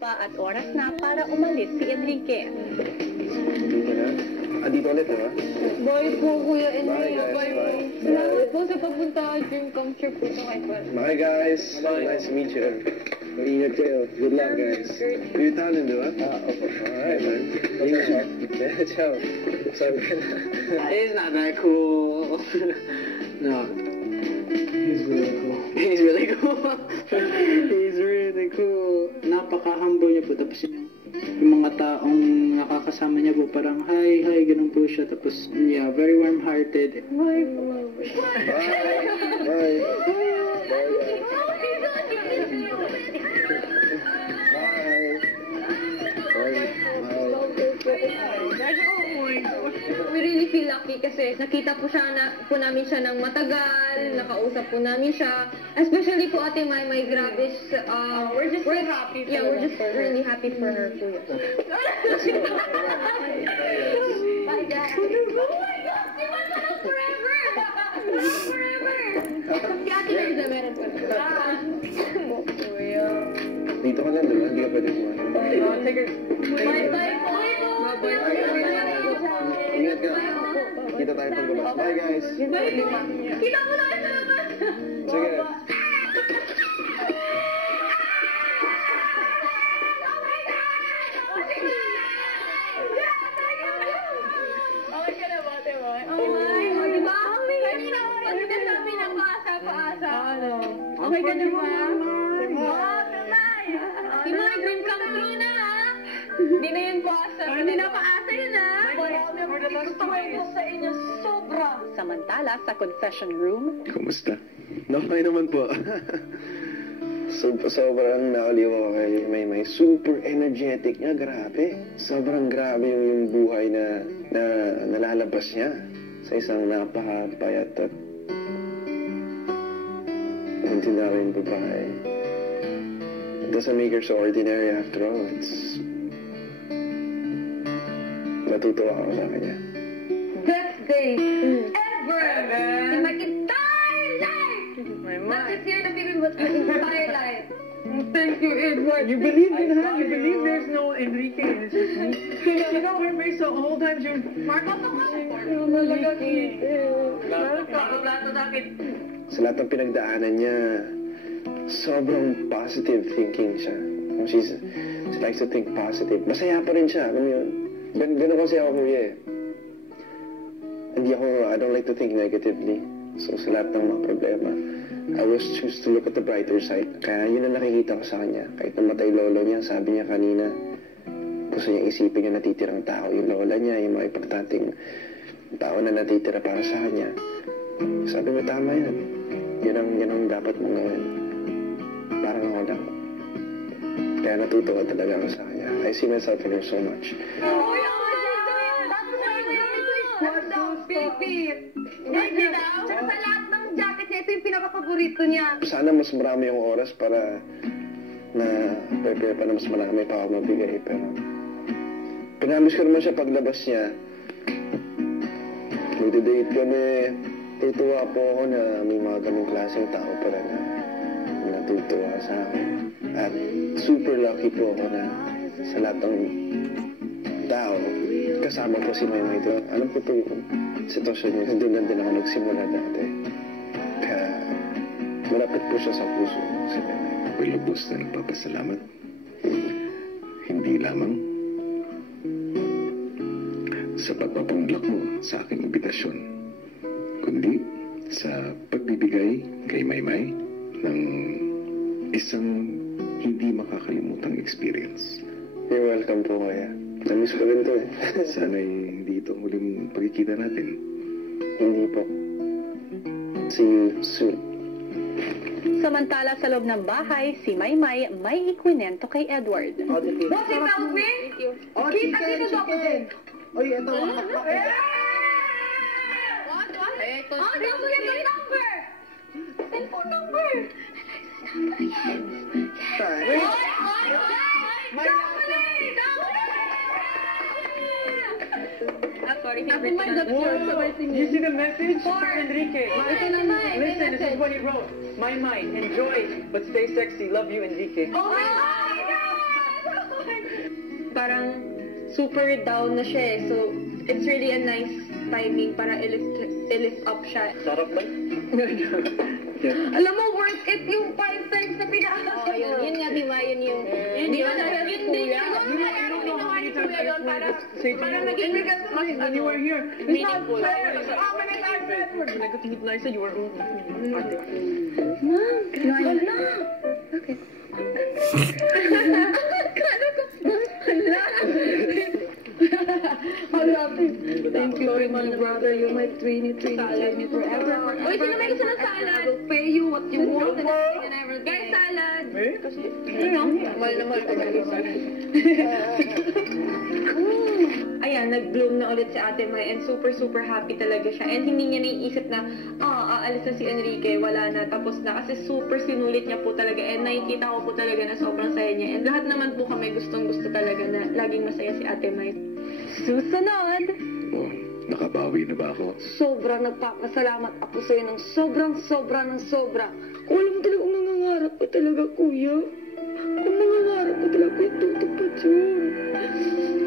pa at oras na para umalis si Enrique. Dito na? Dito ulit, diba? Bye po, Kuya Enrique. Bye, guys. Bye. Salamat po sa pagpunta. Dream come true po ito kay Kuya. Bye, guys. Nice to meet you. Mag-ingat kayo. Good luck, guys. You're Italian, diba? Opo. Alright, man. Ingat siya. Yeah, ciao. Sabi ka na. He's not that cool. No. He's really cool. He's really cool. He's really cool. Napaka-humble niya po. Tapos yung mga taong nakakasama niya po parang hi, ganun po siya. Tapos, yeah, very warm-hearted. Bye. Bye. We really feel lucky kasi nakita po namin siya ng matagal, nakausap po namin siya. Especially po Ate Maymay, grabe. We're just so happy for Yeah, we're just really happy for her po. Bye, guys. Oh my God! Si Manang forever! Forever! Si Ate Liza meron pa. Dito ka lang, diba? Hindi ka pwede kumain. Sige. Bye-bye po! Ingat ka. Kita tayo paglabas. Bye, guys. Kita mo na kayo sa labas! Sige. Okay ka na ba, Ate Moy? Okay, diba? Kanina ko rin sinasabi ng paasa. Ano? Okay ka na ba? Si Moy, dream come true na, ha? Hindi na yun paasa. Hindi na paasa yun, ha? Gusto ko sa inyo sobra. Samantala, sa confession room, Kumusta? Okay naman po. Sobrang nakaliw ako kay Maymay. Super energetic niya, grabe. Sobrang grabe yung buhay na nalalabas niya sa isang napakapayat at tindawin babae. It doesn't make her so ordinary after all. Natutuwa ako sa kanya. Best day ever in my entire life! Not this year na bibig, but my entire life. Thank you, Edward. You believe in her? You believe there's no Enrique and it's just me? You know, we're very so all times you're... Marco, ito ka. Sa lahat ng pinagdaanan niya, sobrang positive thinking siya. She likes to think positive. Masaya pa rin siya, alam mo yun? Ganun kasi ako, kuya eh. I don't like to think negatively. So sa lahat ng mga problema, I always choose to look at the brighter side. Kaya yun ang nakikita ko sa kanya. Kahit namatay lolo niya, sabi niya kanina, gusto niya isipin yung natitirang tao. Yung lola niya, yung mga importanteng tao na natitira para sa kanya. Sabi mo, tama yan. Yan ang dapat mong gawin. Parang ako lang. Kaya natutuwa talaga ako sa kanya. I see myself in her so much. Baby daw? Tsaka sa lahat ng jacket niya, ito yung pinaka-paborito niya. Sana mas marami yung oras para na prepare pa na mas marami pa ako mabigay. Pero pinamis ko naman siya paglabas niya. Magde-date kami. Tutuwa po ako na may mga ganong klaseng tao pala na natutuwa sa akin. At super lucky po ako na sa lahat ng tao, kasama ko si Maymay doon. Alam ko po yung sitwasyon niya. Doon lang din ako nagsimula dati. Kaya malapit po siya sa puso si Maymay. Ako'y lubos na nagpapasalamat. Hindi lamang sa pagpapanglak mo sa aking imbitasyon, kundi sa pagbibigay kay Maymay ng isang hindi makakalimutang experience. You're welcome po, Kuya. Namiss ko rin to eh. Sana'y hindi ito ang huling pagkikita natin. Hindi po. See you soon. samantala sa loob ng bahay, si Maymay may ikwinento kay Edward. Bossing Melvin? Kita dito ako din. Oy, ito. Oh, don't forget your number! Cellphone number! Yes! Yes! Sorry, happy mind that You see the message from Enrique? Ito na May. Listen, this is what he wrote. My mind, enjoy, but stay sexy. Love you, Enrique. Oh my God! parang super down na siya eh. So, it's really a nice timing para i-lift up siya. Sarap ba? Alam mo, worth it yung 5 times na pinaalas Oh, yun nga, di ba? Yun yung... Yun din kuya. Siguro ginawa ni kuya yun para maging mas When you were here, it's not meaningful. fair. How many times Edward? Nagkatingit lang sa you were home. Ma'am, wala. Okay. Akala ko, hala. I love you. Thank you, my brother. You're my Trini forever. Uy, sino may gusto ng salad? I will pay you what you want and everything. Guys, salad. Kasi, mahal na mahal ko na yung salad. Ayan, nag-bloom na ulit si Ate Mai and super happy talaga siya. And hindi niya naiisip na, aalis na si Enrique, wala na, tapos na. Kasi super sinulit niya po talaga. And nakikita ko po talaga na sobrang saya niya. And lahat naman po kami gustong-gusto talaga na laging masaya si Ate Mai. Susunod! Oh, nakabawi na ba ako? Sobrang nagpapasalamat ako sa'yo ng sobra. Kung alam mo talaga kung nangangarap ko talaga, kuya. Kung nangangarap ko talaga, itutupad yun.